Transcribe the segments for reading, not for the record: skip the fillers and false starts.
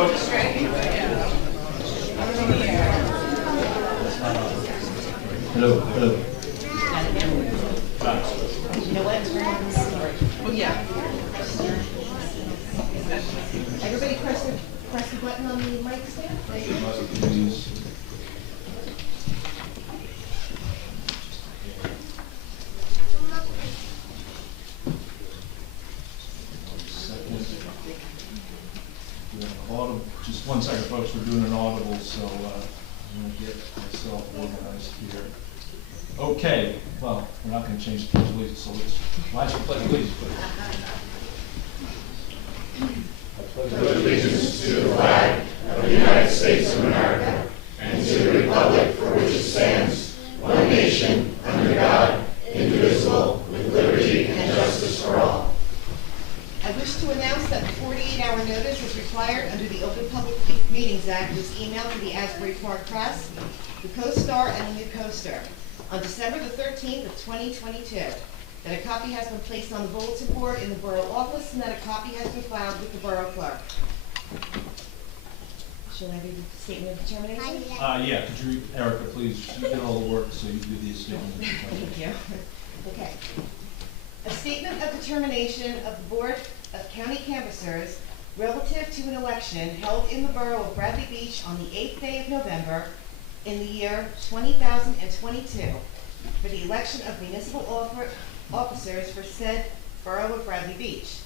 folks. Hello, hello. You know what? Oh, yeah. Everybody press the button on the mic stand. Thank you. Please. Audible. Just 1 second, folks. We're doing an audible, so I'm going to get myself organized here. Okay. Well, we're not going to change the pledge of allegiance, so let's watch the pledge of allegiance, please. Pledge allegiance to the flag of the United States of America and to the republic for which it stands, one nation, under God, indivisible, with liberty and justice for all. I wish to announce that the 48-hour notice is required under the Open Public Meetings Act was emailed to the Asbury Park Press, the Co-Star, and the New Coaster on December the 13th of 2022. That a copy has been placed on the bulletin board in the borough office and that a copy has been filed with the borough clerk. Shall I read the statement of determination? Yeah, could you read, Erica, please? You did all the work, so you do the statement. Thank you. Okay. A statement of determination of the Board of County Canvassers relative to an election held in the borough of Bradley Beach on the 8th day of November in the year 2022 for the election of municipal officers for said borough of Bradley Beach.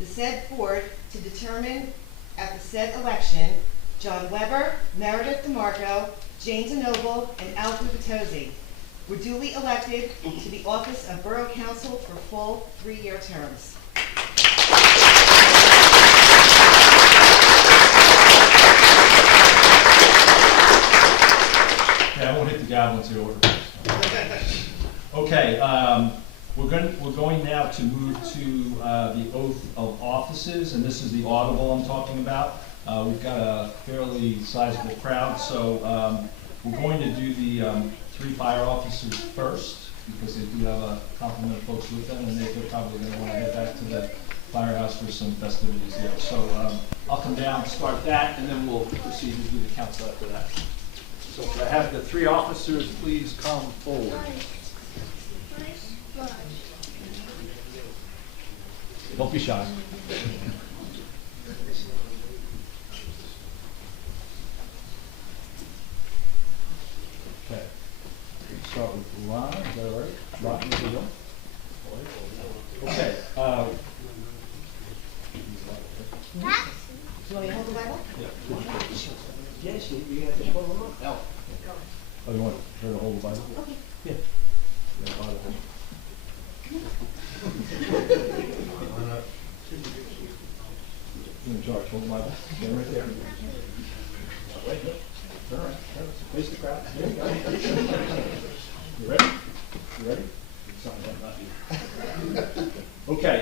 The said board to determine at the said election John Weber, Meredith DeMarco, Jane DeNoble, and Alfred Vitozzi were duly elected to the office of Borough Council for full 3-year terms. Okay, I won't hit the gavel until you order. Okay, we're going now to move to the oath of offices, and this is the audible I'm talking about. We've got a fairly sizable crowd, so we're going to do the 3 fire officers first, because they do have a complement of folks with them, and they're probably going to want to head back to the firehouse for some festivities there. So I'll come down, start that, and then we'll proceed to do the council after that. So could I have the 3 officers please come forward? Don't be shy. Okay. Let's start with Ron. Is that all right? Ron, you can go. Okay. Do you want me to hold the Bible? Yeah. Yes, you have to pull them up. No. Oh, you want her to hold the Bible? Okay. Yeah. Yeah, Bible. You're in charge. Hold the Bible. Stand right there. Wait, no. Turn around. Face the crowd. There you go. You ready? You ready? Sorry, not you. Okay.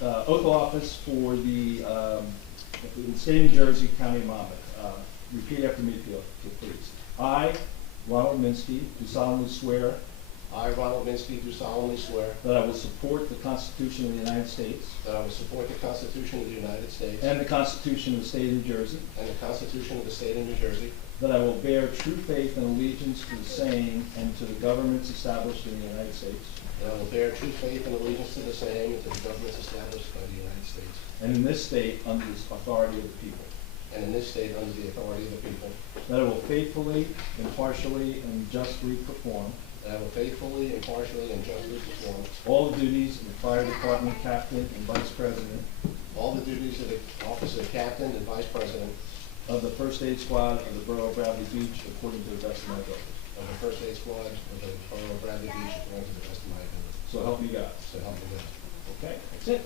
Oath of office for the state of New Jersey, County of Monmouth. Repeat after me, if you please. I, Ronald Minsky, do solemnly swear I, Ronald Minsky, do solemnly swear that I will support the Constitution of the United States that I will support the Constitution of the United States and the Constitution of the State of New Jersey, and the Constitution of the State of New Jersey, that I will bear true faith and allegiance to the same and to the governments established in the United States, and I will bear true faith and allegiance to the same and to the governments established by the United States, and in this state under the authority of the people, and in this state under the authority of the people, that I will faithfully, impartially, and justly perform that I will faithfully, impartially, and justly perform all the duties of the Fire Department Captain and Vice President all the duties of the office of Captain and Vice President of the First Aid Squad of the Borough of Bradley Beach according to the best of my ability. of the First Aid Squad of the Borough of Bradley Beach according to the best of my ability. So help me God. So help me God. Okay, that's it.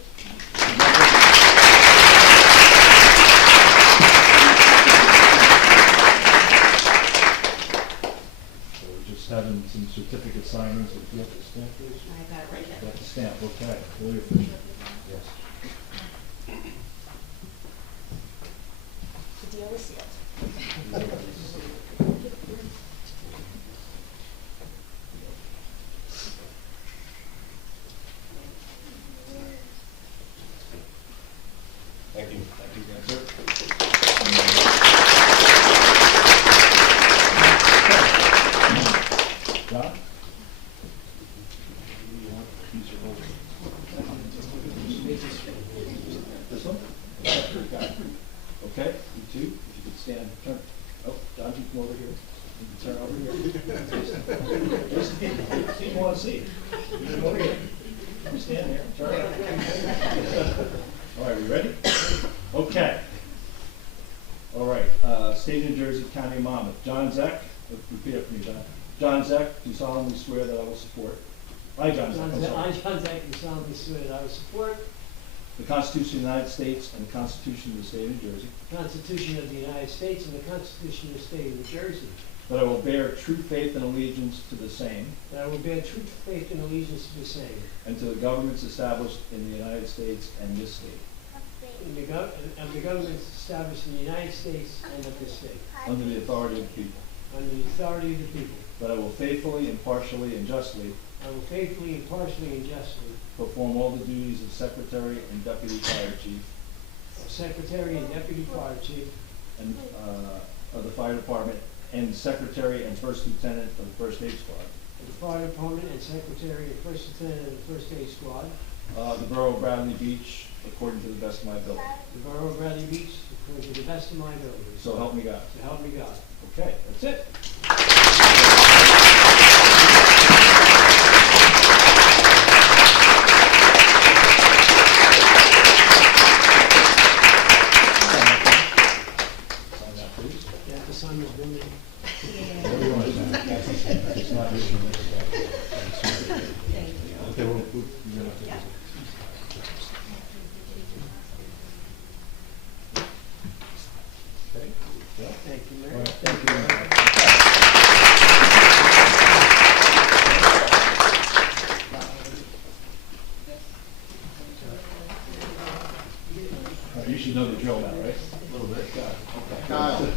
So we're just having some certificate signings. Do you have to stamp this? I got it right You there. have to stamp, okay. Really official. Yes. The deal is sealed. Thank you. Thank you, sir. These are both. This one? Got it. Okay, you two, if you could stand, turn. Oh, John, you come over here. You can turn over here. Just keep on seat. Come over here. Stand there, turn. All right, we ready? Okay. All right, State of New Jersey, County of Monmouth. John Zeck, repeat after me, John. John Zeck, do solemnly swear that I will support. I, John Zeck, I'm sorry. I, John Zeck, do solemnly swear that I will support The Constitution of the United States and the Constitution of the State of New Jersey. the Constitution of the United States and the Constitution of the State of New Jersey. That I will bear true faith and allegiance to the same That I will bear true faith and allegiance to the same. and to the governments established in the United States and this state, And the governments established in the United States and of this state. under the authority of the people. Under the authority of the people. That I will faithfully, impartially, and justly I will faithfully, impartially, and justly perform all the duties of Secretary and Deputy Fire Chief Secretary and Deputy Fire Chief and, of the Fire Department and Secretary and First Lieutenant of the First Aid Squad, of the Fire Department and Secretary and First Lieutenant of the First Aid Squad, the Borough of Bradley Beach, according to the best of my ability. the Borough of Bradley Beach, according to the best of my ability. So help me God. So help me God. Okay, that's it. Sign that, please. You have to sign this building. It's not this one, this guy. Thank you. Okay, we're gonna take Yeah. Okay. Yeah. Thank you, All Mayor. right, thank you very much. All right, you should know the drill now, right? A little bit. Okay.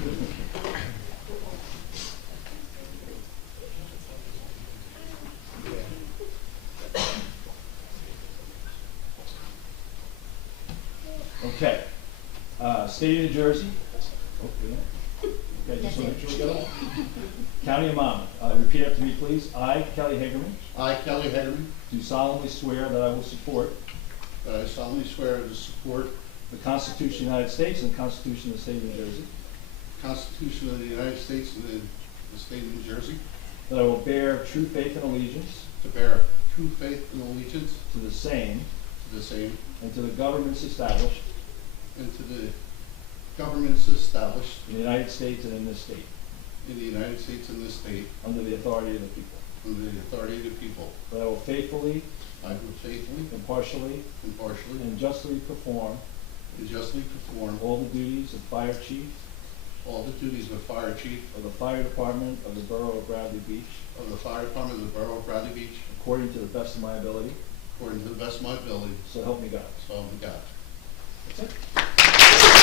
Okay. State of New Jersey. Okay, just want to make sure we got it. County of Monmouth. Repeat after me, please. I, Kelly Hagerman, I, Kelly Hederman, do solemnly swear that I will support that I solemnly swear to support the Constitution of the United States and the Constitution of the State of New Jersey. the Constitution of the United States and the State of New Jersey, That I will bear true faith and allegiance to bear true faith and allegiance to the same to the same and to the governments established and to the governments established in the United States and in this state, in the United States and this state under the authority of the people. under the authority of the people. That I will faithfully, I will faithfully, impartially, impartially, and justly perform and justly perform all the duties of Fire Chief all the duties of Fire Chief of the Fire Department of the Borough of Bradley Beach, of the Fire Department of the Borough of Bradley Beach, according to the best of my ability. according to the best of my ability, So help me God. so help me God. That's it.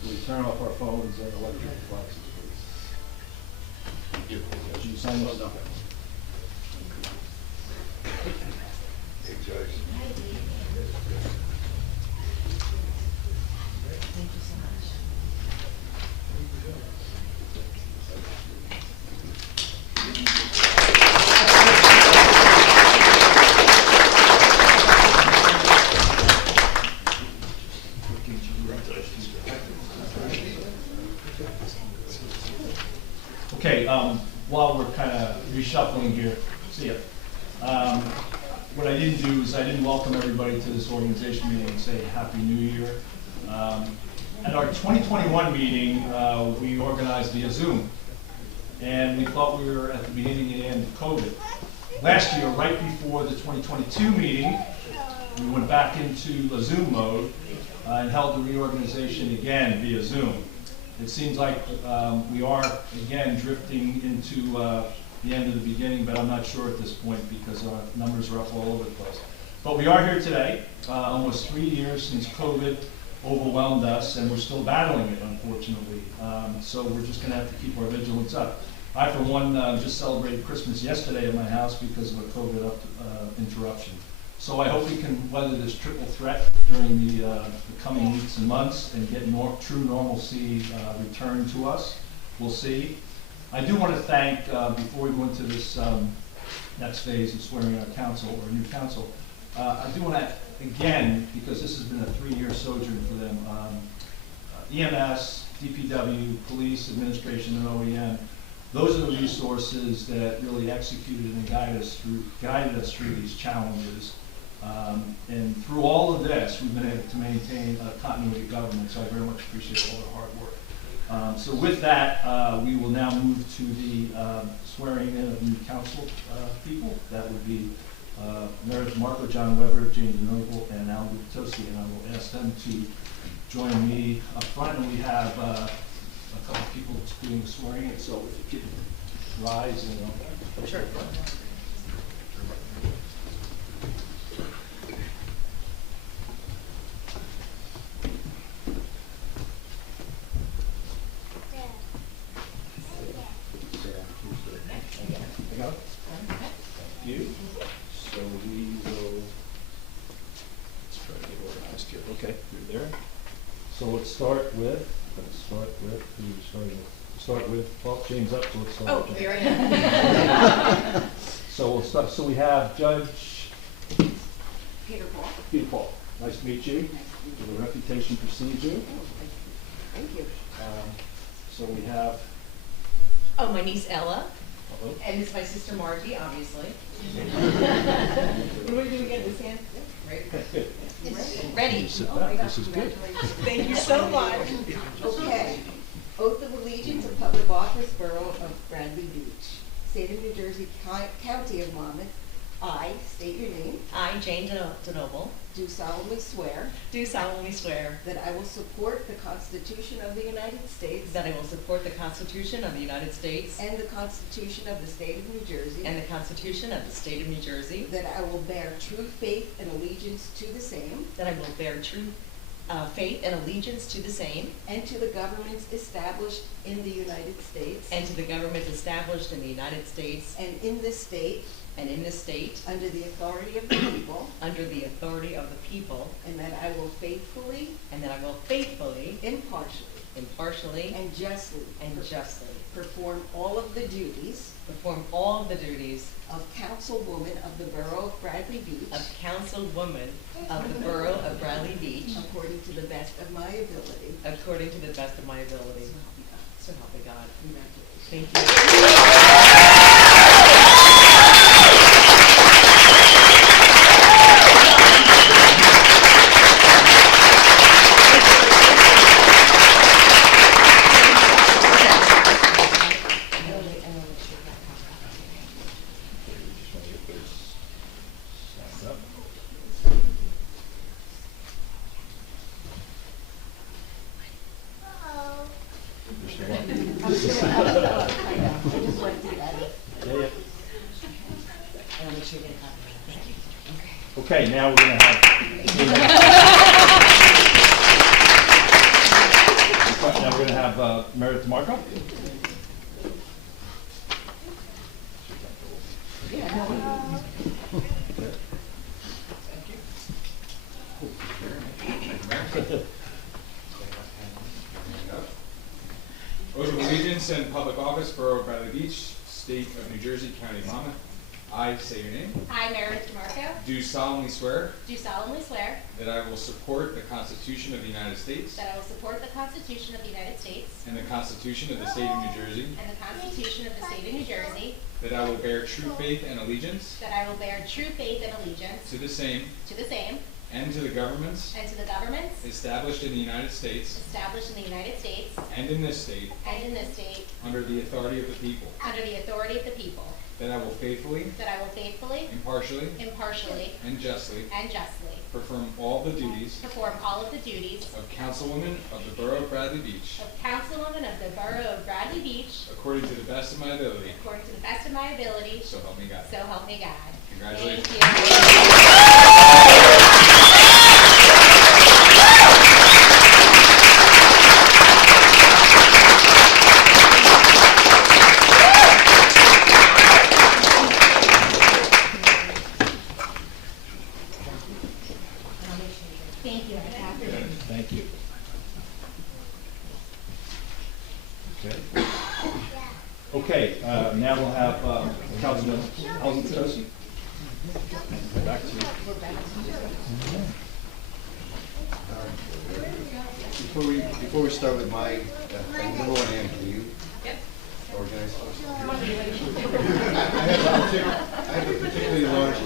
Can we turn off our phones and electronic devices, please? Thank you. Did you sign this? Well done. Thank you so much. Okay, while we're kind of reshuffling here, see ya. What I didn't do is I didn't welcome everybody to this organization meeting and say Happy New Year. At our 2021 meeting, we organized via Zoom. And we thought we were at the beginning and end of COVID. Last year, right before the 2022 meeting, we went back into a Zoom mode and held the reorganization again via Zoom. It seems like we are, again, drifting into the end of the beginning, but I'm not sure at this point because our numbers are up all over the place. But we are here today, almost 3 years since COVID overwhelmed us, and we're still battling it, unfortunately. So we're just gonna have to keep our vigilance up. I, for one, just celebrated Christmas yesterday at my house because of a COVID interruption. So I hope we can weather this triple threat during the coming weeks and months and get true normalcy returned to us. We'll see. I do want to thank, before we go into this next phase of swearing our council or new council, I do want to, again, because this has been a 3-year sojourn for them, EMS, DPW, police, administration, and OEM, those are the resources that really executed and guided us through these challenges. And through all of this, we've been able to maintain a continuity of government, so I very much appreciate all their hard work. So with that, we will now move to the swearing in of new council people. That would be Meredith Marco, John Weber, James Noble, and Al Tosi, and I will ask them to join me up front. And we have a couple of people doing the swearing in, so if you could rise and Sure. you. So we will, let's try to get organized here. Okay, you're there. So let's start with, who are we starting with? Start with, well, James up, so let's start Oh, with here James. I am. So we'll start, so we have Judge Peter Paul. Peter Paul. Nice to meet you. The reputation precedes you. Thank you. So we have, Oh, my niece Ella, hello. and this is my sister Margie, obviously. What do we do again, this hand? Right. Ready? Sit Oh my back, gosh, this is good. congratulations. Thank you so much. Okay. Oath of Allegiance of Public Office, Borough of Bradley Beach, State of New Jersey, County of Monmouth. I state your name, I, Jane DeNoble, do solemnly swear do solemnly swear that I will support the Constitution of the United States that I will support the Constitution of the United States and the Constitution of the State of New Jersey, and the Constitution of the State of New Jersey, that I will bear true faith and allegiance to the same that I will bear true faith and allegiance to the same, and to the governments established in the United States and to the governments established in the United States and in this state and in this state, under the authority of the people, under the authority of the people, and that I will faithfully, and that I will faithfully, impartially, impartially, and justly and justly perform all of the duties perform all the duties of councilwoman of the Borough of Bradley Beach of councilwoman of the Borough of Bradley Beach according to the best of my ability. according to the best of my ability. So help me God. So help me God. Congratulations. Thank you. I know, I just wanted to get it. Yeah, yeah. And I'll make sure you get a copy. Thank you. Okay, now we're gonna have, Meredith Marco. Yeah, no, Oath of Allegiance and Public Office, Borough of Bradley Beach, State of New Jersey, County of Monmouth. I say your name. I, Meredith DeMarco, Do solemnly swear do solemnly swear that I will support the Constitution of the United States that I will support the Constitution of the United States and the Constitution of the State of New Jersey, and the Constitution of the State of New Jersey, that I will bear true faith and allegiance that I will bear true faith and allegiance to the same to the same and to the governments and to the governments established in the United States established in the United States and in this state and in this state under the authority of the people, under the authority of the people, that I will faithfully, that I will faithfully, impartially, impartially, and justly and justly perform all the duties perform all of the duties of Councilwoman of the Borough of Bradley Beach of Councilwoman of the Borough of Bradley Beach according to the best of my ability, according to the best of my ability, so help me God. so help me God. Congratulations. Thank you. Thank you. Thank you. Okay. Okay, now we'll have Councilman Alzatosi. Back to you. Before we start with my number one Ann, can you organize? I have a particularly large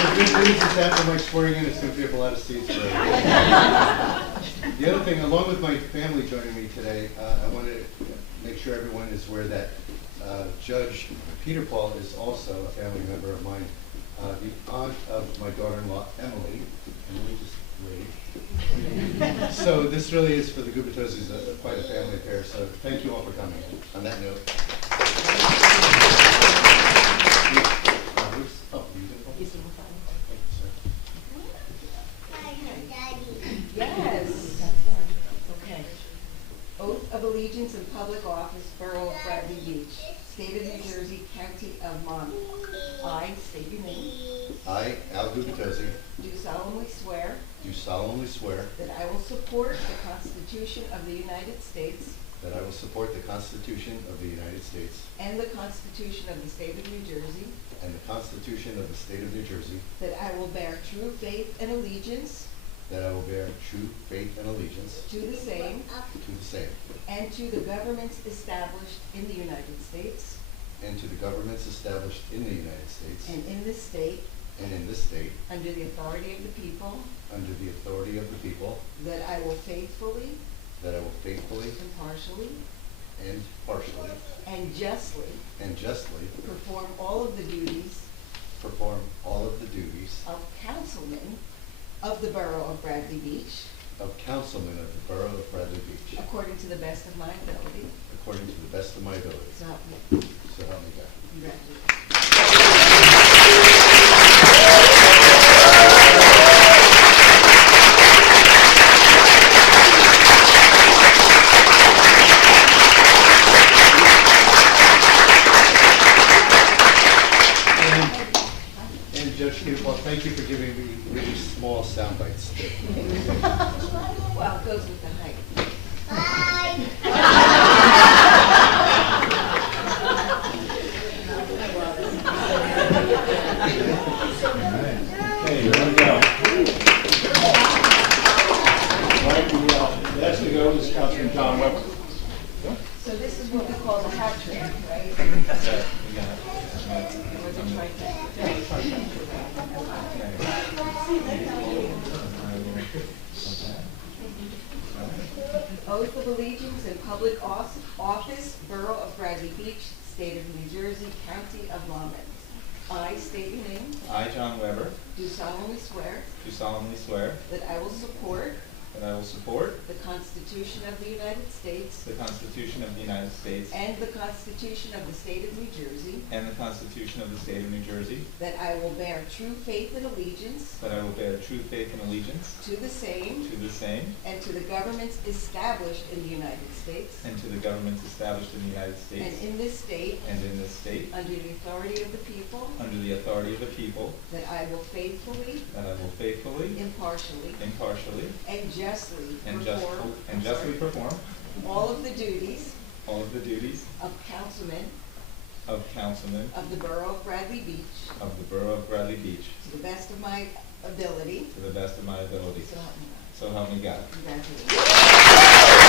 The good news is after my swearing in, it's going to be a lot of seats for everyone. The other thing, along with my family joining me today, I want to make sure everyone is aware that Judge Peter Paul is also a family member of mine, the aunt of my daughter-in-law, Emily. And let me just wave. So this really is, for the Gubitosis, quite a family affair, so thank you all for coming. On that note. Yes. Okay. Oath of allegiance in public office, Borough of Bradley Beach, State of New Jersey, County of Monmouth. I state your name. I, Al Gubitosi, Do solemnly swear do solemnly swear that I will support the Constitution of the United States that I will support the Constitution of the United States and the Constitution of the State of New Jersey, and the Constitution of the State of New Jersey, that I will bear true faith and allegiance that I will bear true faith and allegiance to the same to the same, and to the governments established in the United States and to the governments established in the United States and in this state and in this state, under the authority of the people, under the authority of the people, that I will faithfully, that I will faithfully impartially, and partially and justly and justly perform all of the duties perform all of the duties of councilman of the Borough of Bradley Beach, of councilman of the Borough of Bradley Beach, according to the best of my ability. according to the best of my ability. So help me. So help me God. Congratulations. And Judge Peter Paul, thank you for giving me really small sound bites. Well, it goes with the height. Okay, here we go. Right, next to go is Councilman John Weber. So this is what we call the hat trick, right? Yeah, we got it. Or the trifecta. Oath of allegiance in public office, Borough of Bradley Beach, State of New Jersey, County of Monmouth. I state your name, I, John Weber, do solemnly swear do solemnly swear that I will support that I will support the Constitution of the United States the Constitution of the United States and the Constitution of the State of New Jersey, and the Constitution of the State of New Jersey, that I will bear true faith and allegiance that I will bear true faith and allegiance to the same to the same and to the governments established in the United States and to the governments established in the United and States in this state and in this state, under the authority of the people, under the authority of the people, that I will faithfully, that I will faithfully, impartially, impartially, and justly and perform justly perform all of the duties all of the duties of councilman of councilman of the Borough of Bradley Beach of the Borough of Bradley Beach to the best of my ability. to the best of my ability. So help me God. So help me God. Congratulations.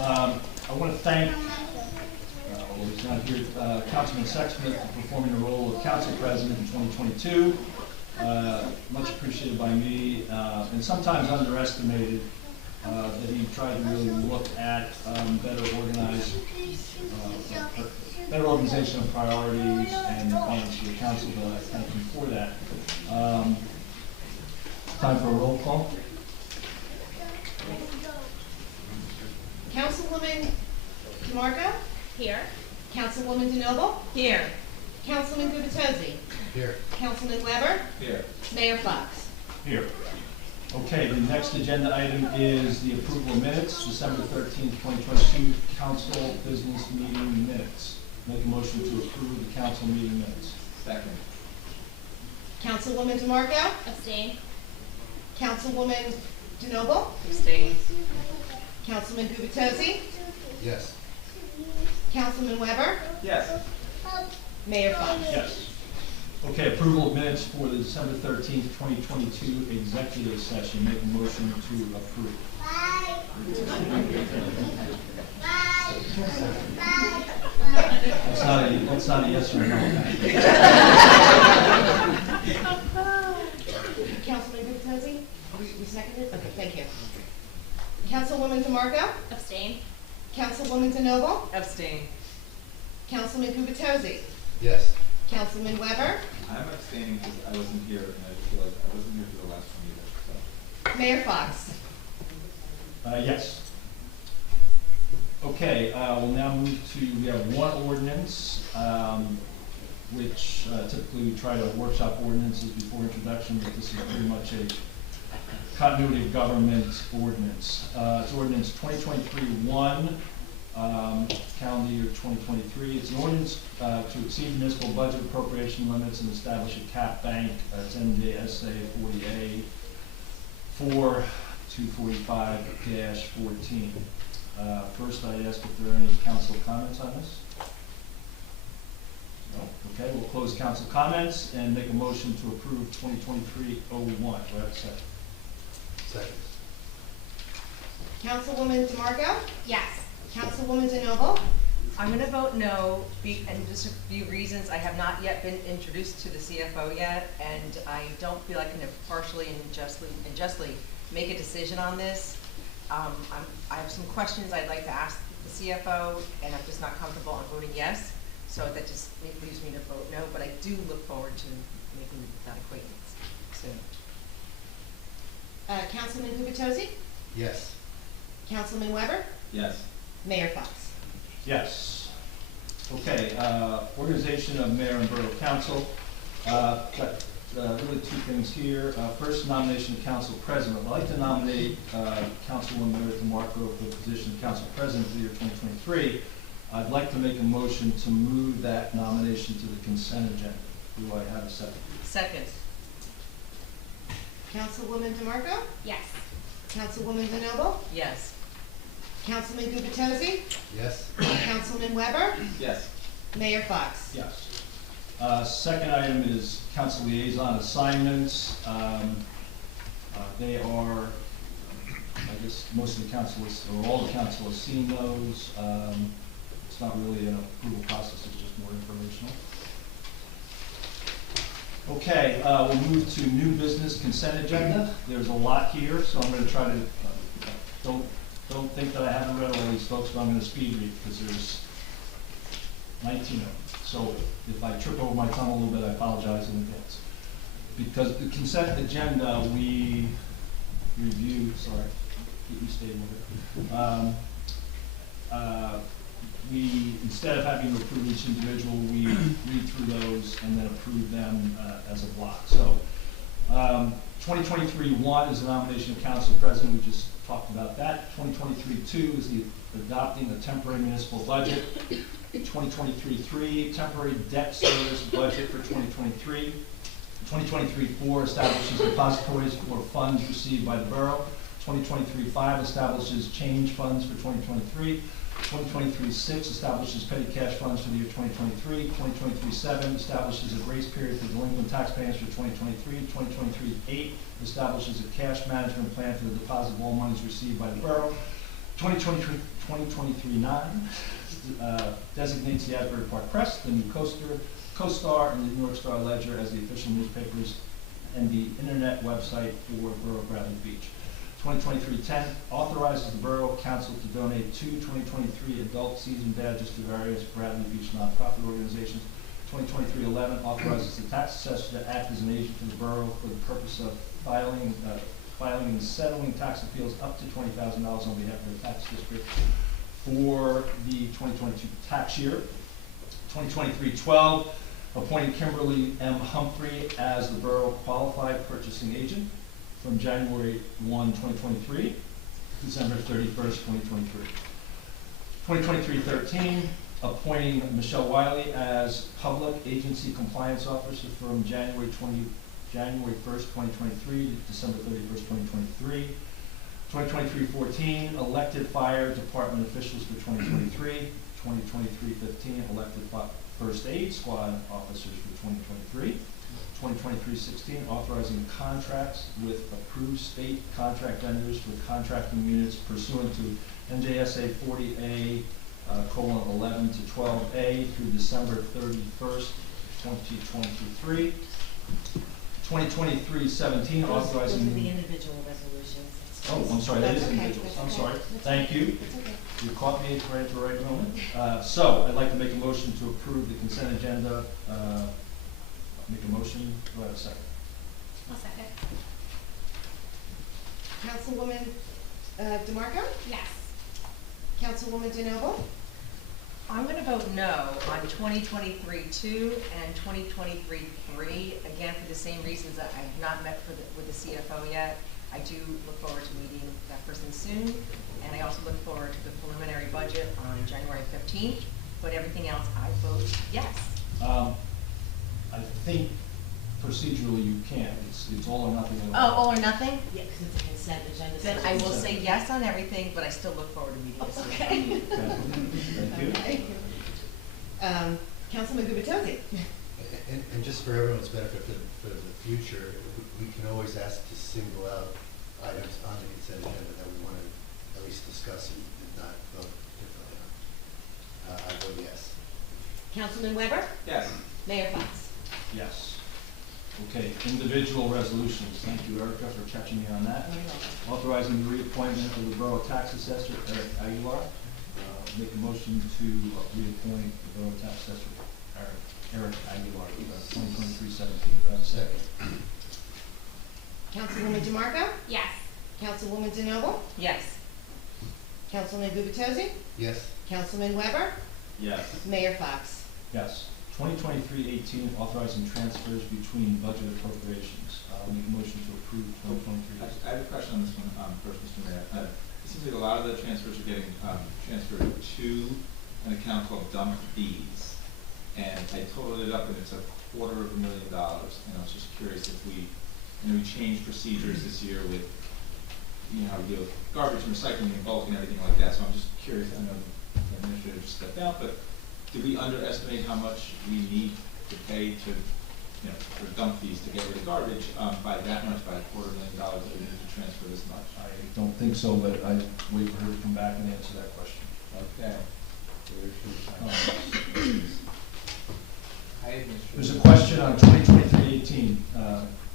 I want to thank, although he's not here, Councilman Sexsmith for performing the role of council president in 2022. Much appreciated by me, and sometimes underestimated, that he tried to really look at better organization of priorities and balance of the council bill. I thank him for that. Time for a roll call. Councilwoman DeMarco? Here. Councilwoman DeNoble? Here. Councilman Gubatose? Here. Councilman Weber? Here. Mayor Fox? Here. Okay, the next agenda item is the approval of minutes, December 13th, 2022, council business meeting minutes. Make a motion to approve the council meeting minutes. Second. Councilwoman DeMarco? Abstain. Councilwoman DeNoble? Abstain. Councilman Gubatose? Yes. Councilman Weber? Yes. Mayor Fox? Yes. Okay, approval of minutes for the December 13th, 2022 executive session. Make a motion to approve. That's not a yes or no. Councilman Gubatose? We seconded? Okay, thank you. Councilwoman DeMarco? Abstain. Councilwoman DeNoble? Abstain. Councilman Gubatose? Yes. Councilman Weber? I'm abstaining because I wasn't here, and I feel like I wasn't here for the last one either, so. Mayor Fox? Yes. Okay, we'll now move to, we have one ordinance, which typically we try to workshop ordinances before introduction, but this is pretty much a continuity of government ordinance. It's ordinance 2023-1, calendar year 2023. It's an ordinance to exceed municipal budget appropriation limits and establish a cap bank. It's NJSA 40A 4245-14. First, I ask if there are any council comments on this. No? Okay, we'll close council comments and make a motion to approve 2023-01. Do I have a second? Second. Councilwoman DeMarco? Yes. Councilwoman DeNoble? I'm going to vote no, and just a few reasons. I have not yet been introduced to the CFO yet, and I don't feel I can impartially and justly make a decision on this. I have some questions I'd like to ask the CFO, and I'm just not comfortable on voting yes, so that just leaves me to vote no, but I do look forward to making that acquaintance soon. Councilman Gubatose? Yes. Councilman Weber? Yes. Mayor Fox? Yes. Okay, organization of mayor and borough council. Got really two things here. First, nomination of council president. I'd like to nominate Councilwoman DeMarco for the position of council president for the year 2023. I'd like to make a motion to move that nomination to the consent agenda. Do I have a second? Second. Councilwoman DeMarco? Yes. Councilwoman DeNoble? Yes. Councilman Gubatose? Yes. Councilman Weber? Yes. Mayor Fox? Yes. Second item is council liaison assignments. They are, I guess, most of the council has, or all the council has seen those. It's not really an approval process, it's just more informational. Okay, we'll move to new business consent agenda. There's a lot here, so I'm going to try to, don't think that I haven't read all these folks, but I'm going to speed read because there's 19 of them. So if I trip over my tongue a little bit, I apologize in advance. Because the consent agenda, we reviewed, sorry, keep me stable here. We, instead of having to approve each individual, we read through those and then approve them as a block. So 2023-1 is the nomination of council president. We just talked about that. 2023-2 is the adopting a temporary municipal budget. 2023-3 temporary debt service budget for 2023. 2023-4 establishes depositories for funds received by the borough. 2023-5 establishes change funds for 2023. 2023-6 establishes petty cash funds for the year 2023. 2023-7 establishes a grace period for delinquent tax payments for 2023. 2023-8 establishes a cash management plan for the deposit of all monies received by the borough. 2023-9 designates the Asbury Park Press, the new Co-Star, and the New York Star Ledger as the official newspapers and the internet website for Borough of Bradley Beach. 2023-10 authorizes the Borough Council to donate 2 2023 adult season badges to various Bradley Beach nonprofit organizations. 2023-11 authorizes the tax assessor to act as an agent for the borough for the purpose of filing and settling tax appeals up to $20,000 on behalf of the tax district for the 2022 tax year. 2023-12, appointing Kimberly M. Humphrey as the borough qualified purchasing agent from January 1, 2023, December 31st, 2023. 2023-13, appointing Michelle Wiley as public agency compliance officer from January 1st, 2023 to December 31st, 2023. 2023-14, elected fire department officials for 2023. 2023-15, elected first aid squad officers for 2023. 2023-16, authorizing contracts with approved state contract vendors for contracting units pursuant to NJSA 40A: 11 to 12A through December 31st, 2023. 2023-17, authorizing. Those are the individual resolutions. Oh, I'm sorry, that is That's okay, individuals, that's I'm okay. sorry. That's Thank okay. you. It's okay. You caught me right at the right moment. So I'd like to make a motion to approve the consent agenda. Make a motion, do I have a second? I'll second. Councilwoman DeMarco? Yes. Councilwoman DeNoble? I'm gonna vote no on 2023-2 and 2023-3, again, for the same reasons that I have not met with the CFO yet. I do look forward to meeting that person soon, and I also look forward to the preliminary budget on January 15th, but everything else, I vote yes. I think procedurally you can, it's all or nothing. Oh, all or nothing? Yeah, because it's a consent agenda. Then I will say yes on everything, but I still look forward to meeting this week. Okay. Thank you. Okay. Councilman Gubatose? And just for everyone's benefit for the future, we can always ask to single out items on the consent agenda that we want to at least discuss and not vote differently on. I vote yes. Councilman Weber? Yes. Mayor Fox? Yes. Okay, individual resolutions. Thank you, Erica, for catching me on that. Authorizing the reappointment of the Borough Tax Assessor, Eric Aguilar. Make a motion to reappoint the Borough Tax Assessor, Eric Aguilar, 2023-17. Second. Councilwoman DeMarco? Yes. Councilwoman DeNoble? Yes. Councilman Gubatose? Yes. Councilman Weber? Yes. Mayor Fox? Yes. 2023-18, authorizing transfers between budget appropriations. Make a motion to approve 2023. I have a question on this one, first, Mr. Mayor. It seems like a lot of the transfers are getting transferred to an account called dump fees. And I totaled it up and it's $250,000. And I was just curious if we changed procedures this year with, how we deal with garbage and recycling and bulk and everything like that. So I'm just curious, I know the administrator just stepped out, but did we underestimate how much we need to pay to, for dump fees to get rid of garbage by that much, by $250,000 that we need to transfer this much? I don't think so, but I wait for her to come back and answer that question. Okay. There's a question on 2023-18.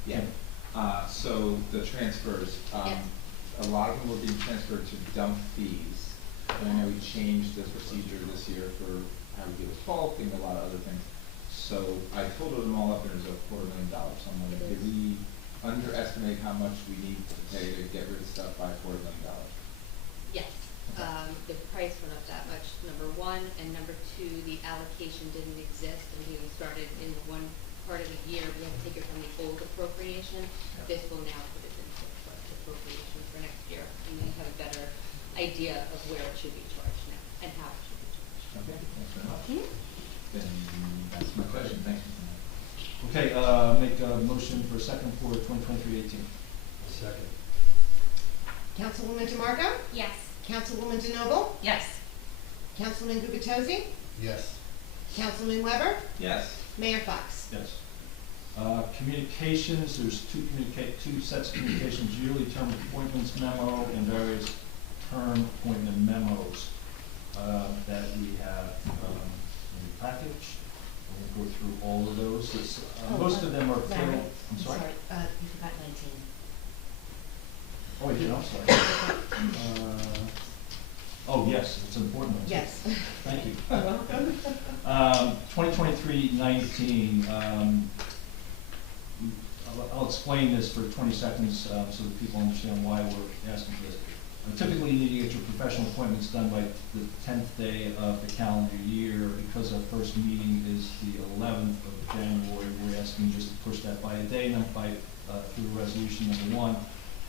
Yeah. So the transfers, a lot of them were being transferred to dump fees. And I know we changed the procedure this year for how we deal with bulk and a lot of other things. So I totaled them all up and it was $250,000. So I'm wondering, did we underestimate how much we need to pay to get rid of stuff by $250,000? Yes, the price went up that much, number one, and number two, the allocation didn't exist, and we started in one part of the year, we had to take it from the old appropriation. This will now put it into the appropriation for next year, and then have a better idea of where it should be charged now, and how it should be charged. Okay, thanks very much. Mhm. Then that's my question. Thanks, Mr. Mayor. Okay, make a motion for second for 2023-18. Second. Councilwoman DeMarco? Yes. Councilwoman DeNoble? Yes. Councilman Gubatose? Yes. Councilman Weber? Yes. Mayor Fox? Yes. Communications, there's two sets of communications, yearly term appointments memo and various term appointment memos that we have in the package. We'll go through all of those. Most of them are Larry, tabled. I'm sorry? You forgot 19. Oh, I did, I'm sorry. Oh, yes, it's an important. One. Yes. Thank you. You're welcome. 2023-19, I'll explain this for 20 seconds so that people understand why we're asking for this. Typically, you need to get your professional appointments done by the 10th day of the calendar year. Because our first meeting is the 11th of January, we're asking just to push that by a day, not by through resolution number 1.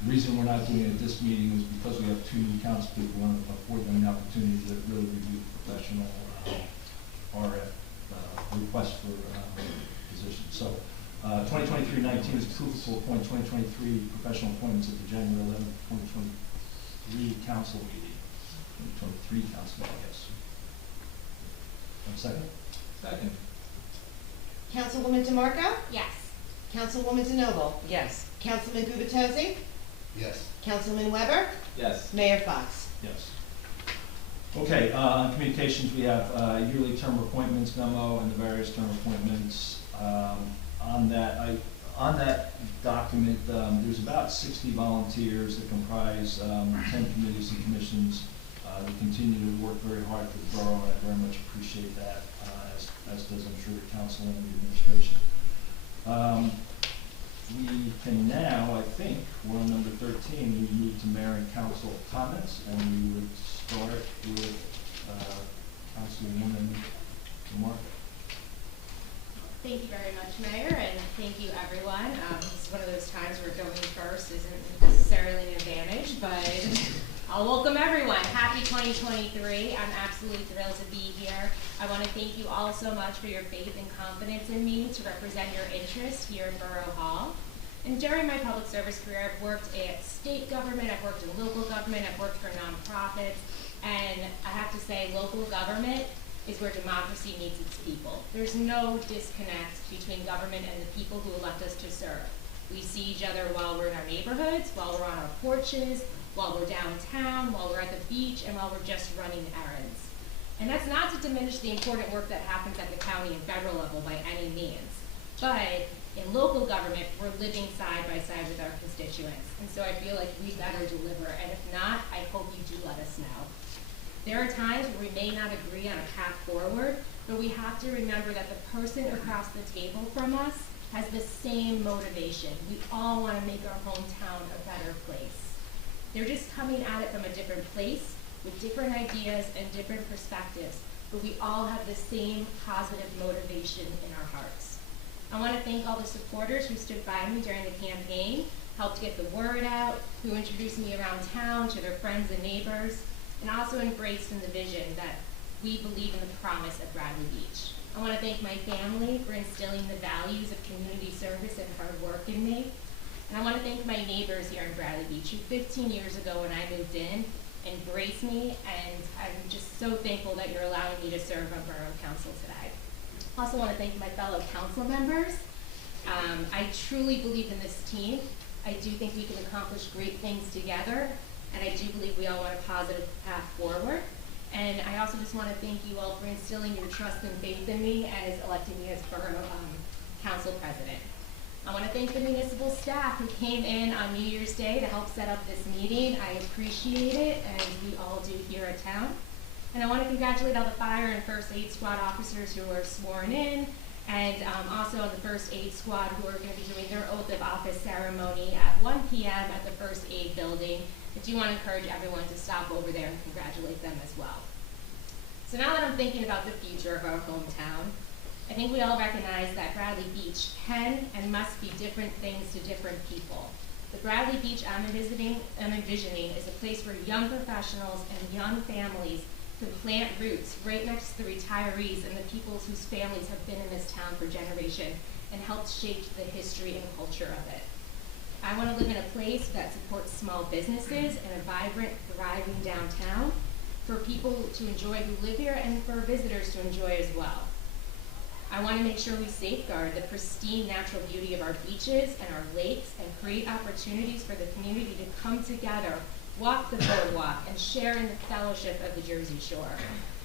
The reason we're not doing it at this meeting is because we have 2 new council people. We want to afford them the opportunity to really review professional RF request for positions. So 2023-19 is proof to appoint 2023 professional appointments at the January 11th, 2023 council meeting. 2023 council meeting, I guess. One second. Second. Councilwoman DeMarco? Yes. Councilwoman DeNoble? Yes. Councilman Gubatose? Yes. Councilman Weber? Yes. Mayor Fox? Yes. Okay, on communications, we have yearly term appointments memo and the various term appointments. On that document, there's about 60 volunteers that comprise 10 committees and commissions. We continue to work very hard for the borough, and I very much appreciate that, as does, I'm sure, the council and the administration. We can now, I think, we're on number 13, we move to mayor and council comments, and we would start with Councilwoman DeMarco. Thank you very much, Mayor, and thank you, everyone. This is one of those times where going first isn't necessarily an advantage, but I'll welcome everyone. Happy 2023. I'm absolutely thrilled to be here. I want to thank you all so much for your faith and confidence in me to represent your interests here in Borough Hall. And during my public service career, I've worked at state government, I've worked in local government, I've worked for nonprofits, and I have to say local government is where democracy meets its people. There's no disconnect between government and the people who elect us to serve. We see each other while we're in our neighborhoods, while we're on our porches, while we're downtown, while we're at the beach, and while we're just running errands. And that's not to diminish the important work that happens at the county and federal level by any means. But in local government, we're living side by side with our constituents. And so I feel like we better deliver. And if not, I hope you do let us know. There are times where we may not agree on a path forward, but we have to remember that the person across the table from us has the same motivation. We all want to make our hometown a better place. They're just coming at it from a different place with different ideas and different perspectives, but we all have the same positive motivation in our hearts. I want to thank all the supporters who stood by me during the campaign, helped get the word out, who introduced me around town to their friends and neighbors, and also embraced in the vision that we believe in the promise of Bradley Beach. I want to thank my family for instilling the values of community service and hard work in me. And I want to thank my neighbors here in Bradley Beach, who 15 years ago when I moved in, embraced me, and I'm just so thankful that you're allowing me to serve on Borough Council today. I also want to thank my fellow council members. I truly believe in this team. I do think we can accomplish great things together, and I do believe we all want a positive path forward. And I also just want to thank you all for instilling your trust and faith in me and as electing me as Borough Council President. I want to thank the municipal staff who came in on New Year's Day to help set up this meeting. I appreciate it, and we all do here at town. And I want to congratulate all the fire and first aid squad officers who are sworn in, and also the first aid squad who are going to be doing their oath of office ceremony at 1 p.m. at the first aid building. I do want to encourage everyone to stop over there and congratulate them as well. So now that I'm thinking about the future of our hometown, I think we all recognize that Bradley Beach can and must be different things to different people. The Bradley Beach I'm envisioning is a place where young professionals and young families can plant roots right next to the retirees and the people whose families have been in this town for generations and helped shape the history and culture of it. I want to live in a place that supports small businesses and a vibrant, thriving downtown for people to enjoy who live here and for visitors to enjoy as well. I want to make sure we safeguard the pristine natural beauty of our beaches and our lakes and create opportunities for the community to come together walk the boardwalk, and share in the fellowship of the Jersey Shore.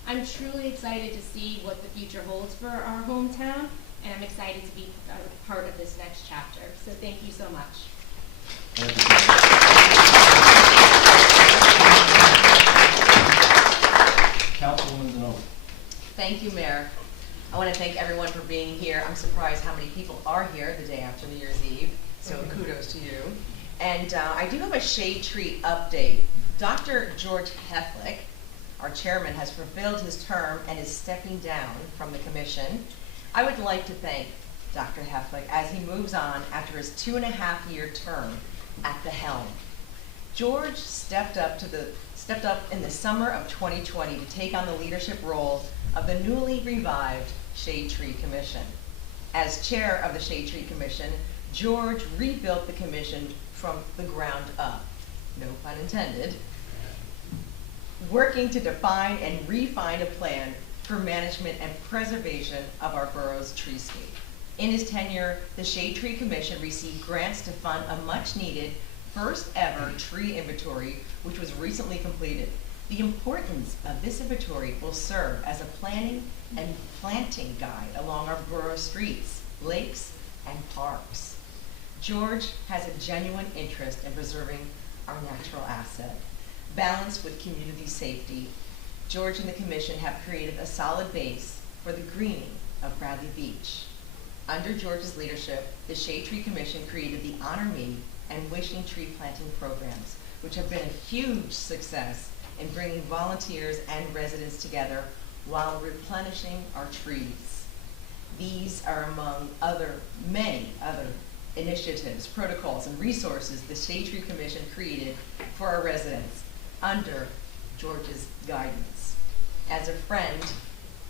I'm truly excited to see what the future holds for our hometown, and I'm excited to be a part of this next chapter. So thank you so much. Thank you. Councilwoman Denovo. Thank you, Mayor. I want to thank everyone for being here. I'm surprised how many people are here the day after New Year's Eve, so kudos to you. And I do have a shade tree update. Dr. George Heflick, our chairman, has fulfilled his term and is stepping down from the commission. I would like to thank Dr. Heflick as he moves on after his 2.5-year term at the helm. George stepped up in the summer of 2020 to take on the leadership role of the newly revived Shade Tree Commission. As chair of the Shade Tree Commission, George rebuilt the commission from the ground up, no pun intended, working to define and refine a plan for management and preservation of our borough's treescape. In his tenure, the Shade Tree Commission received grants to fund a much-needed first ever tree inventory, which was recently completed. The importance of this inventory will serve as a planning and planting guide along our borough streets, lakes, and parks. George has a genuine interest in preserving our natural asset, balanced with community safety. George and the commission have created a solid base for the greening of Bradley Beach. Under George's leadership, the Shade Tree Commission created the Honor Me and Wishing Tree planting programs, which have been a huge success in bringing volunteers and residents together while replenishing our trees. These are among many other initiatives, protocols, and resources the Shade Tree Commission created for our residents under George's guidance. As a friend,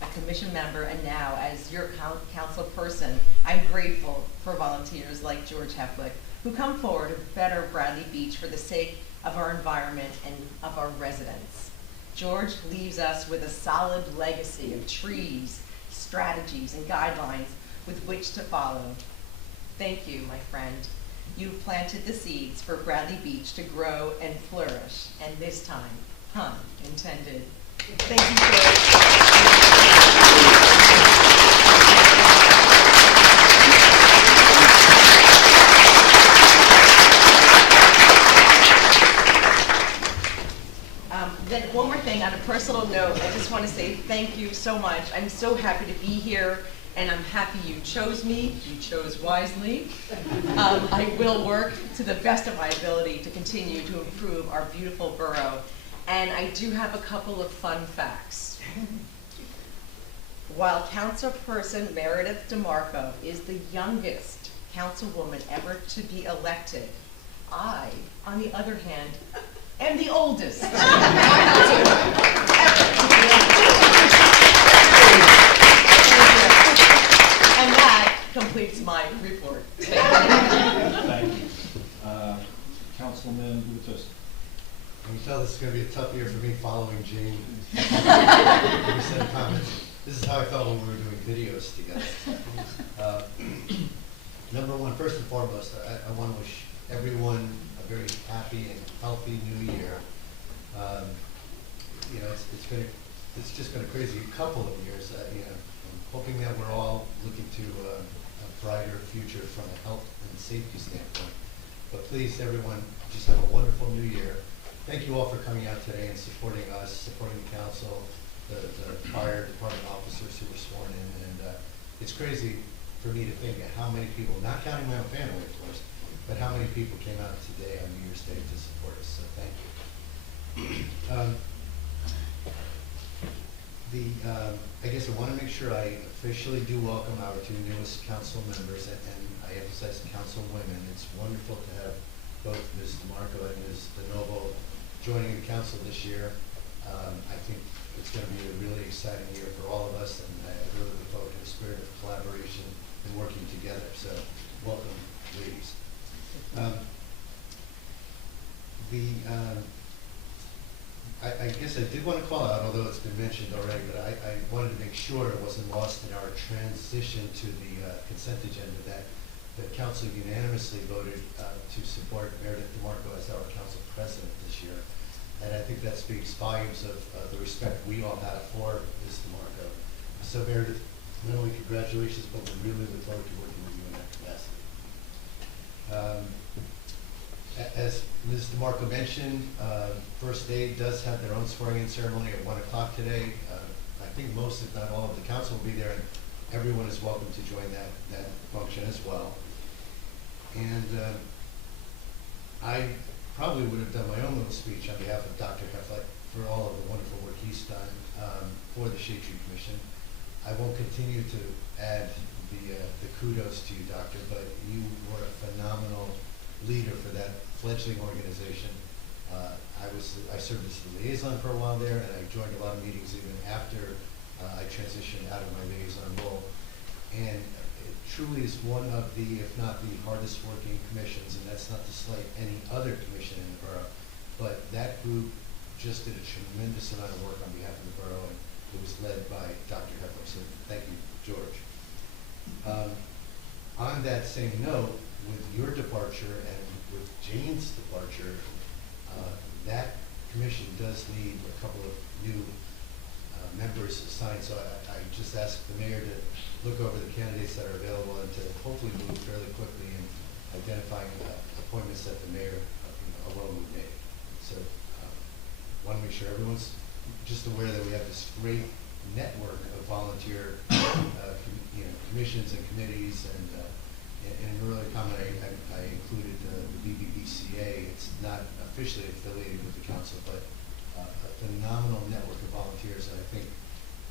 a commission member, and now as your council person, I'm grateful for volunteers like George Heflick who come forward to better Bradley Beach for the sake of our environment and of our residents. George leaves us with a solid legacy of trees, strategies, and guidelines with which to follow. Thank you, my friend. You've planted the seeds for Bradley Beach to grow and flourish, and this time, pun intended. Thank you, George. Then one more thing, on a personal note, I just want to say thank you so much. I'm so happy to be here, and I'm happy you chose me. You chose wisely. I will work to the best of my ability to continue to improve our beautiful borough. And I do have a couple of fun facts. While Councilperson Meredith DeMarco is the youngest councilwoman ever to be elected, I, on the other hand, am the oldest. And that completes my report. Thank you. Councilman Lutis. I can tell this is going to be a tough year for me following Jane. Every set of comments. This is how I felt when we were doing videos together. Number one, first and foremost, I want to wish everyone a very happy and healthy new year. You know, it's just been a crazy couple of years. You know, I'm hoping that we're all looking to a brighter future from a health and safety standpoint. But please, everyone, just have a wonderful new year. Thank you all for coming out today and supporting us, supporting the council, the fire department officers who were sworn in. And it's crazy for me to think of how many people, not counting my own family, of course, but how many people came out today on New Year's Day to support us. So thank you. I guess I want to make sure I officially do welcome our two newest council members, and I emphasize councilwomen. It's wonderful to have both Ms. DeMarco and Ms. DeNovo joining the council this year. I think it's going to be a really exciting year for all of us, and I really look forward to the spirit of collaboration and working together. So welcome, ladies. I guess I did want to call out, although it's been mentioned already, but I wanted to make sure it wasn't lost in our transition to the consent agenda, that the council unanimously voted to support Meredith DeMarco as our council president this year. And I think that speaks volumes of the respect we all have for Ms. DeMarco. So Meredith, not only congratulations, but we really look forward to working with you in that capacity. As Ms. DeMarco mentioned, First Aid does have their own swearing-in ceremony at 1 o'clock today. I think most, if not all, of the council will be there, and everyone is welcome to join that function as well. And I probably would have done my own little speech on behalf of Dr. Heflick for all of the wonderful work he's done for the Shade Tree Commission. I won't continue to add the kudos to you, Doctor, but you were a phenomenal leader for that fledgling organization. I served as the liaison for a while there, and I joined a lot of meetings even after I transitioned out of my liaison role. And it truly is one of the, if not the hardest working commissions, and that's not to slight any other commission in the borough, but that group just did a tremendous amount of work on behalf of the borough, and it was led by Dr. Heflick, so thank you, George. On that same note, with your departure and with Jane's departure, that commission does need a couple of new members assigned, so I just asked the mayor to look over the candidates that are available and to hopefully move fairly quickly in identifying appointments that the mayor alone would make. So want to make sure everyone's just aware that we have this great network of volunteer commissions and committees, and in an earlier comment I included the BBBCA. It's not officially affiliated with the council, but a phenomenal network of volunteers, and I think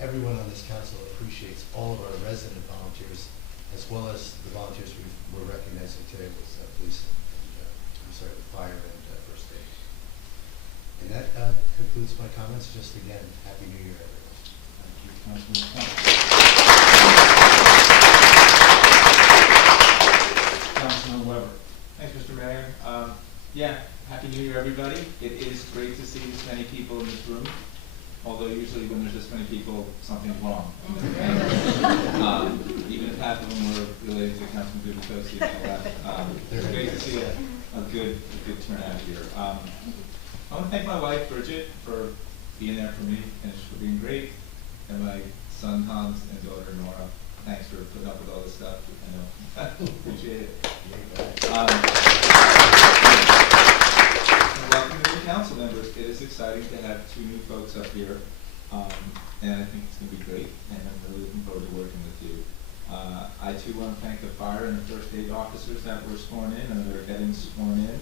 everyone on this council appreciates all of our resident volunteers, as well as the volunteers we're recognizing today with police and with fire and first aid. And that concludes my comments. Just again, Happy New Year, everyone. Thank you, Councilman. Councilman Weber. Thanks, Mr. Mayor. Yeah, Happy New Year, everybody. It is great to see this many people in this room, although usually when there's this many people, something's wrong. Even if half of them were related to Councilman Gubitosi and all that. It's great to see a good turnout here. I want to thank my wife, Bridget, for being there for me and for being great, and my son, Hans, and daughter, Nora. Thanks for putting up with all this stuff. I know. Appreciate it. Welcome to the council members. It is exciting to have two new folks up here, and I think it's going to be great, and I'm really looking forward to working with you. I too want to thank the fire and the first aid officers that were sworn in and that are getting sworn in.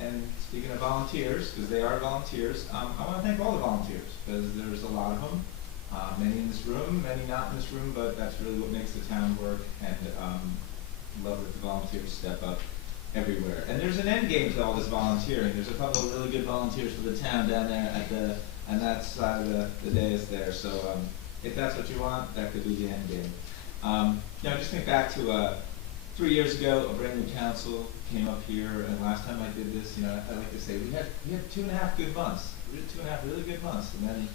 And speaking of volunteers, because they are volunteers, I want to thank all the volunteers, because there's a lot of them. Many in this room, many not in this room, but that's really what makes the town work, and love that the volunteers step up everywhere. And there's an end game to all this volunteering. There's a couple of really good volunteers for the town down there and that side of the dais there. So if that's what you want, that could be the end game. Just think back to 3 years ago, a brand new council came up here, and last time I did this, I like to say we had 2.5 good months. We had 2.5 really good months, and then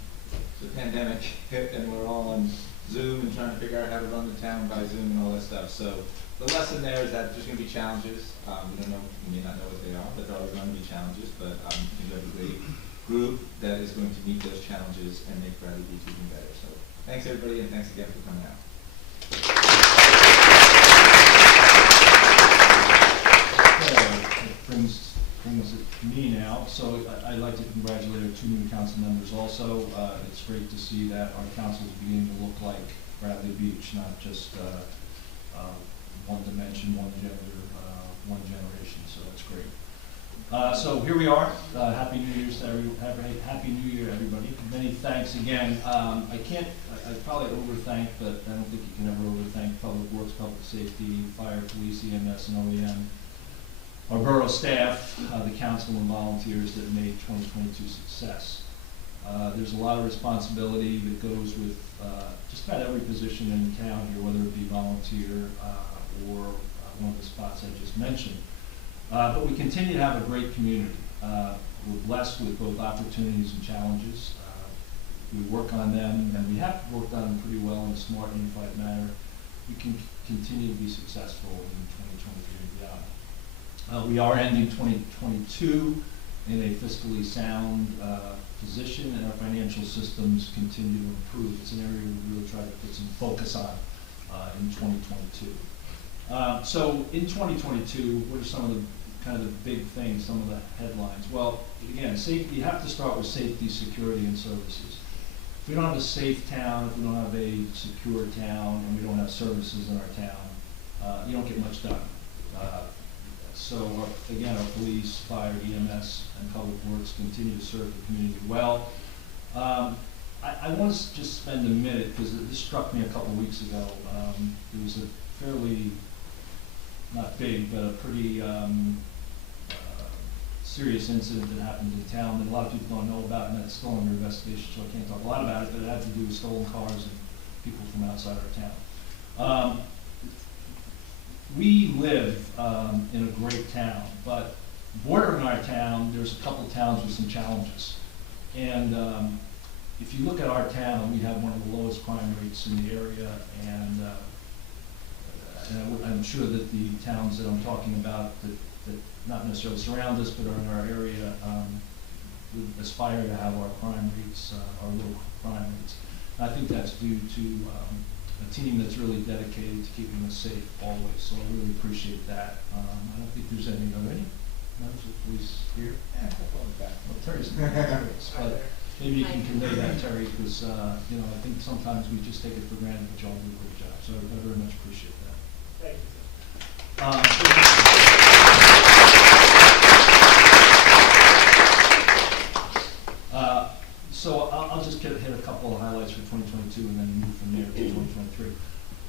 the pandemic hit, and we're all on Zoom and trying to figure out how to run the town by Zoom and all that stuff. So the lesson there is that there's going to be challenges. We don't know, we may not know what they are, but there are going to be challenges. But you have a great group that is going to meet those challenges and make Bradley Beach even better. So thanks everybody, and thanks again for coming out. Okay, brings it to me now. So I'd like to congratulate our two new council members also. It's great to see that our council is beginning to look like Bradley Beach, not just one dimension, one gender, one generation. So that's great. So here we are. Happy New Year's to Happy New Year, everybody. Many thanks again. I probably overthank, but I don't think you can ever overthank Public Works, Public Safety, Fire, Police, EMS, and OEM, our borough staff, the council and volunteers that made 2022 success. There's a lot of responsibility that goes with just about every position in town here, whether it be volunteer or one of the spots I just mentioned. But we continue to have a great community. We're blessed with both opportunities and challenges. We work on them, and we have worked on them pretty well in a smart, unified manner. we can continue to be successful in 2023 and beyond. We are ending 2022 in a fiscally sound position, and our financial systems continue to improve. It's an area we really try to put some focus on in 2022. So in 2022, what are some of the kind of the big things, some of the headlines? Well, again, safety, you have to start with safety, security, and services. If we don't have a safe town, if we don't have a secure town, and we don't have services in our town, you don't get much done. So again, our police, fire, EMS, and public works continue to serve the community well. I want to just spend a minute, because this struck me a couple weeks ago. It was a fairly, not big, but a pretty serious incident that happened in town that a lot of people don't know about, and that's still under investigation, so I can't talk a lot about it, but it had to do with stolen cars and people from outside our town. We live in a great town, but bordering our town, there's a couple towns with some challenges. And if you look at our town, we have one of the lowest crime rates in the area, and I'm sure that the towns that I'm talking about that not necessarily surround us, but are in our area, would aspire to have our crime rates, our low crime rates. I think that's due to a team that's really dedicated to keeping us safe always, so I really appreciate that. I don't think there's any already. Members of the police here? Yeah, well, Terry's in there, but maybe you can convey that, Terry, because you know, I think sometimes we just take it for granted, but y'all do a great job, so I very much appreciate that. Thank you. So I'll just hit a couple of highlights for 2022 and then move from there to 2023.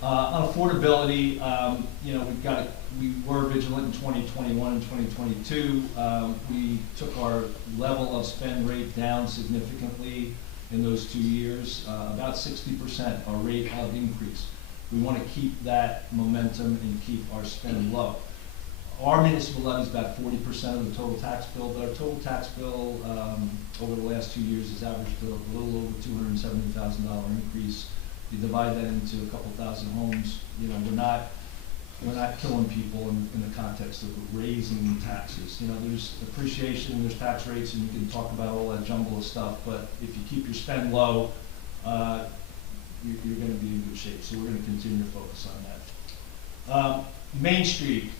On affordability, you know, we were vigilant in 2021 and 2022. We took our level of spend rate down significantly in those 2 years, about 60% our rate of increase. We want to keep that momentum and keep our spend low. Our municipal levy is about 40% of the total tax bill, but our total tax bill over the last 2 years has averaged a little over $270,000 increase. You divide that into a couple thousand homes, you know, we're not killing people in the context of raising taxes. You know, there's appreciation, there's tax rates, and you can talk about all that jumble of stuff, but if you keep your spend low, you're going to be in good shape. So we're going to continue to focus on that. Main Street.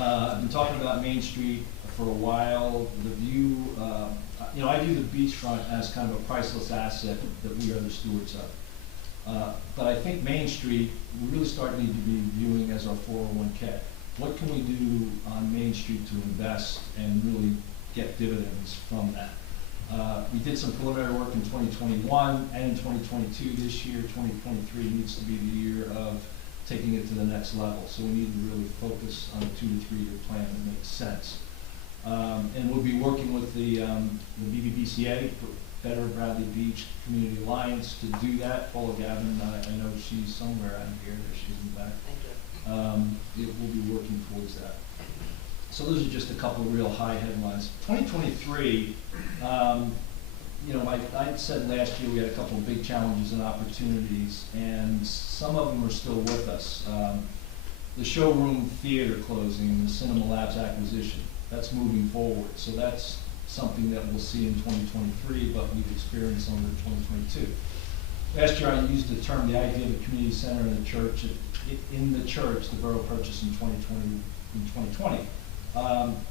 I've been talking about Main Street for a while. The view, you know, I view the beachfront as kind of a priceless asset that we are the stewards of. But I think Main Street, we really need to be viewing as our 401k. What can we do on Main Street to invest and really get dividends from that? We did some preliminary work in 2021 and in 2022. This year, 2023, needs to be the year of taking it to the next level. So we need to really focus on a 2 to 3 year plan that makes sense. And we'll be working with the BBBCA, Better Bradley Beach Community Alliance, to do that. Paula Gavin, I know she's somewhere out here, there she's in the back. We'll be working towards that. So those are just a couple of real high headlines. 2023, you know, I said last year we had a couple of big challenges and opportunities, and some of them are still with us. The showroom theater closing and the Cinema Labs acquisition, that's moving forward. So that's something that we'll see in 2023, but we've experienced under 2022. Last year I used the term, the idea of a community center in the church. In the church, the borough purchased in 2020.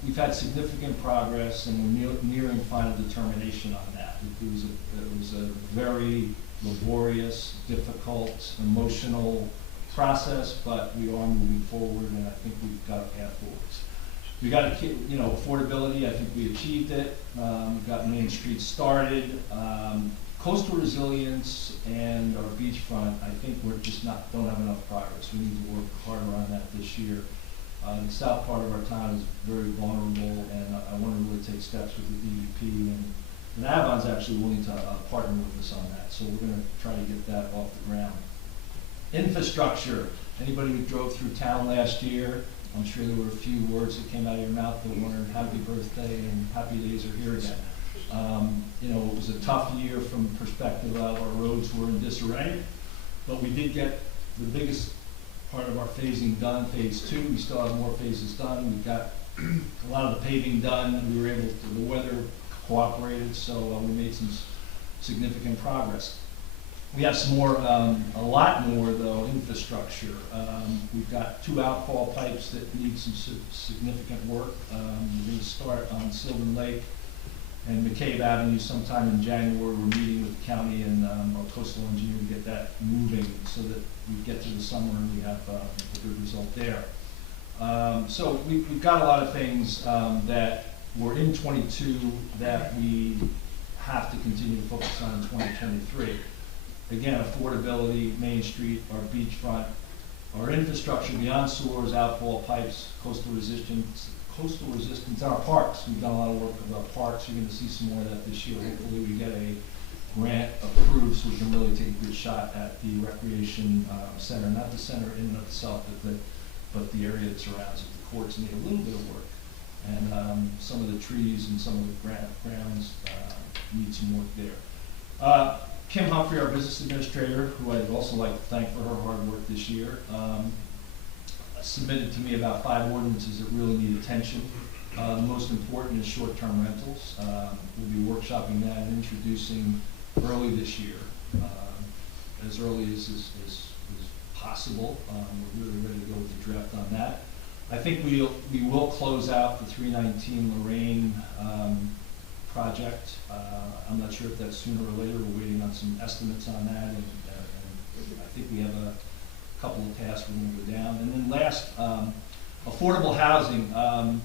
We've had significant progress, and we're nearing final determination on that. It was a very laborious, difficult, emotional process, but we are moving forward, and I think we've got a path forward. We got to, you know, affordability. I think we achieved it. Got Main Street started. Coastal resilience and our beachfront, I think we're just don't have enough progress. We need to work harder on that this year. The south part of our town is very vulnerable, and I want to really take steps with the DEP, and Avon's actually willing to partner with us on that, so we're going to try to get that off the ground. Infrastructure. Anybody who drove through town last year, I'm sure there were a few words that came out of your mouth that were happy birthday and happy days are here again. You know, it was a tough year from the perspective of our roads were in disarray, but we did get the biggest part of our phasing done, phase 2. We still have more phases done. We've got a lot of the paving done. We were able to, the weather cooperated, so we made some significant progress. We have some more, a lot more though, infrastructure. We've got 2 outfall pipes that need some significant work. We're going to start on Sylvan Lake and McCabe Avenue sometime in January. We're meeting with the county and our coastal engineer to get that moving so that we get to the summer and we have a good result there. So we've got a lot of things that were in 22 that we have to continue to focus on in 2023. Again, affordability, Main Street, our beachfront, our infrastructure beyond sewers, outfall pipes, coastal resistance, our parks. We've done a lot of work with our parks. You're going to see some more of that this year. Hopefully we get a grant approved so we can really take a good shot at the recreation center, not the center in and of itself, but the area that surrounds it. The courts need a little bit of work. And some of the trees and some of the grounds need some work there. Kim Humphrey, our business administrator, who I'd also like to thank for her hard work this year, submitted to me about 5 ordinances that really need attention. The most important is short-term rentals. We'll be workshopping that and introducing early this year, as early as possible. We're really ready to go with the draft on that. I think we will close out the 319 Lorraine project. I'm not sure if that's sooner or later. We're waiting on some estimates on that, and I think we have a couple of tasks we're going to go down. And then last, affordable housing. A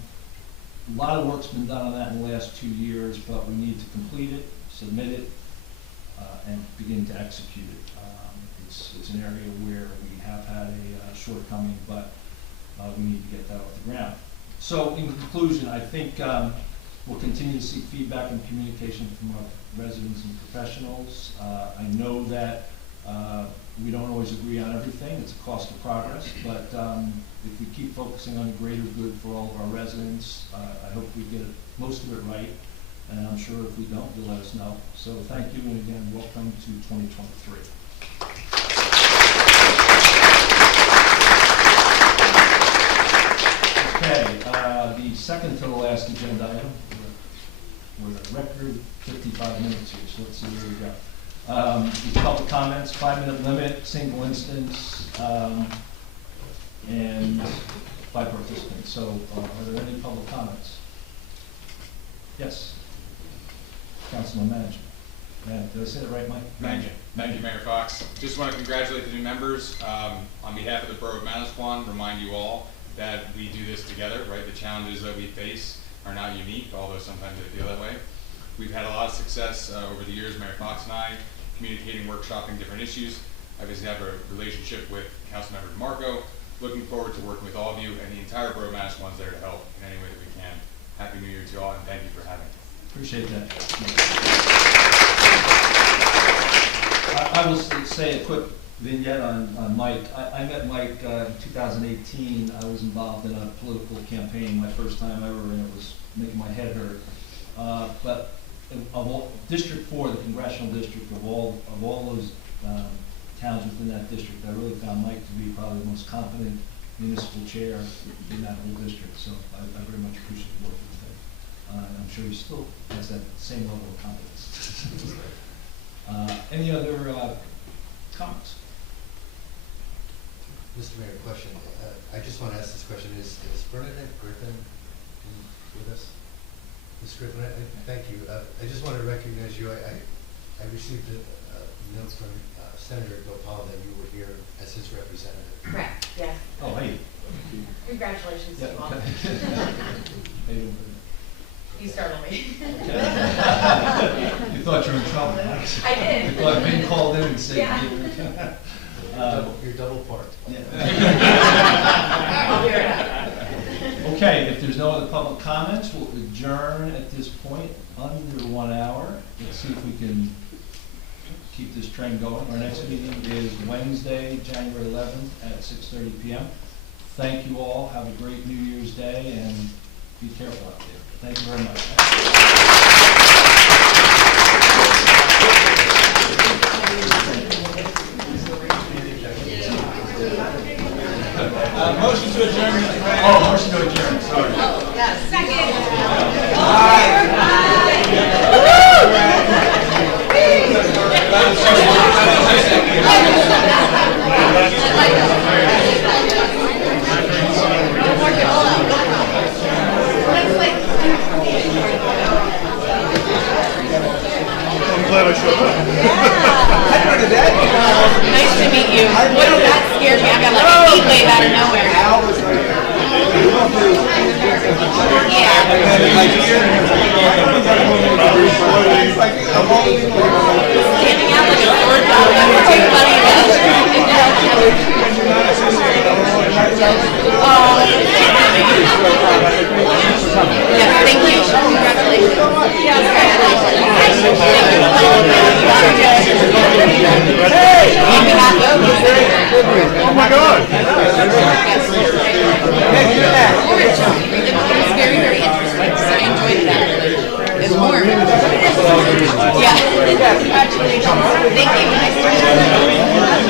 lot of work's been done on that in the last 2 years, but we need to complete it, submit it, and begin to execute it. It's an area where we have had a shortcoming, but we need to get that off the ground. So in conclusion, I think we'll continue to seek feedback and communication from our residents and professionals. I know that we don't always agree on everything. It's a cost of progress, but if we keep focusing on the greater good for all of our residents, I hope we get most of it right, and I'm sure if we don't, you'll let us know. So thank you, and again, welcome to 2023. Okay, the second to the last agenda item, we're at a record 55 minutes here, so let's see where we go. The public comments, 5-minute limit, single instance, and 5 participants. So are there any public comments? Yes. Councilman Manager. Did I say that right, Mike? Thank you, Mayor Fox. Just want to congratulate the new members. On behalf of the Borough of Manasquan, remind you all that we do this together, right? The challenges that we face are not unique, although sometimes they feel that way. We've had a lot of success over the years, Mayor Fox and I, communicating, workshopping different issues. Obviously have a relationship with Councilmember DeMarco. Looking forward to working with all of you, and the entire Borough of Manasquan is there to help in any way that we can. Happy New Year to you all, and thank you for having me. Appreciate that. I will say a quick vignette on Mike. I met Mike in 2018. I was involved in a political campaign, my first time ever, and it was making my head hurt. But of all, District 4, the congressional district, of all those towns within that district, I really found Mike to be probably the most competent municipal chair in that whole district. So I very much appreciate working with him. I'm sure he still has that same level of competence. Any other comments? Mr. Mayor, question. I just want to ask this question. Is Bernadette Griffin with us? Ms. Griffin, thank you. I just want to recognize you. I received a note from Senator Gopal that you were here as his representative. Correct, yes. Oh, hey. Congratulations to you all. Hey, You startled me. you thought you were in trouble, Max. I did. You thought being called in and said Yeah. You're double parked. Yeah. I'll hear it out. Okay, if there's no other public comments, we'll adjourn at this point under 1 hour. Let's see if we can keep this trend going. Our next meeting is Wednesday, January 11th at 6:30 p.m. Thank you all. Have a great New Year's Day, and be careful out there. Thank you very much. meet you. What did that scare me? I got like a heat wave out of nowhere. Standing out like a sore thumb. That's too funny though. Yes, thank you. Congratulations. Oh my God. It was very, very interesting. So I enjoyed that. It's warm. Yeah. Congratulations. Thank you. Nice to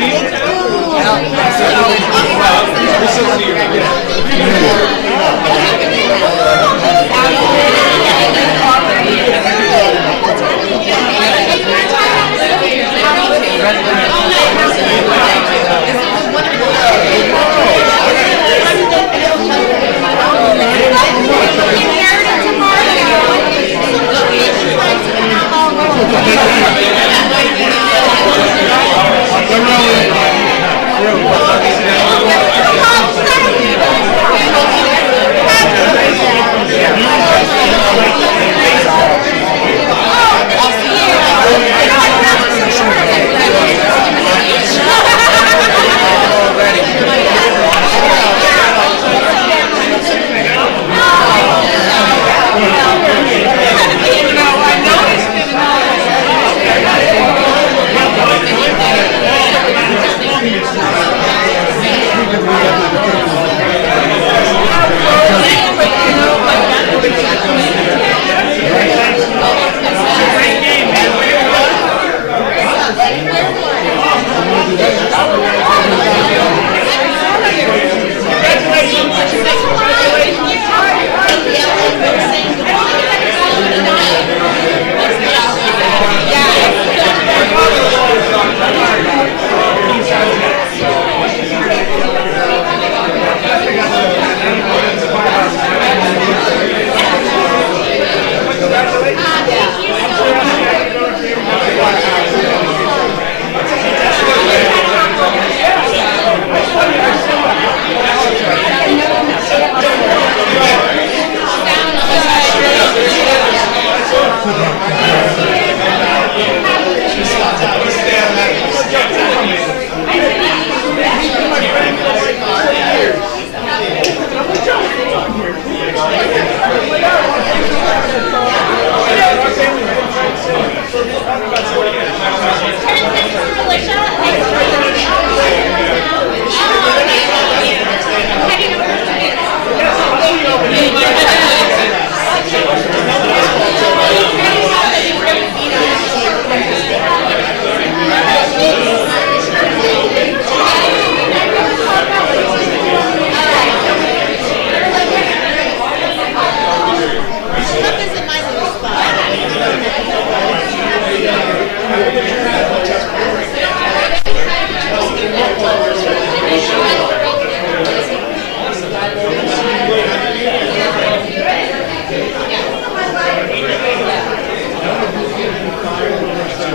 Great game.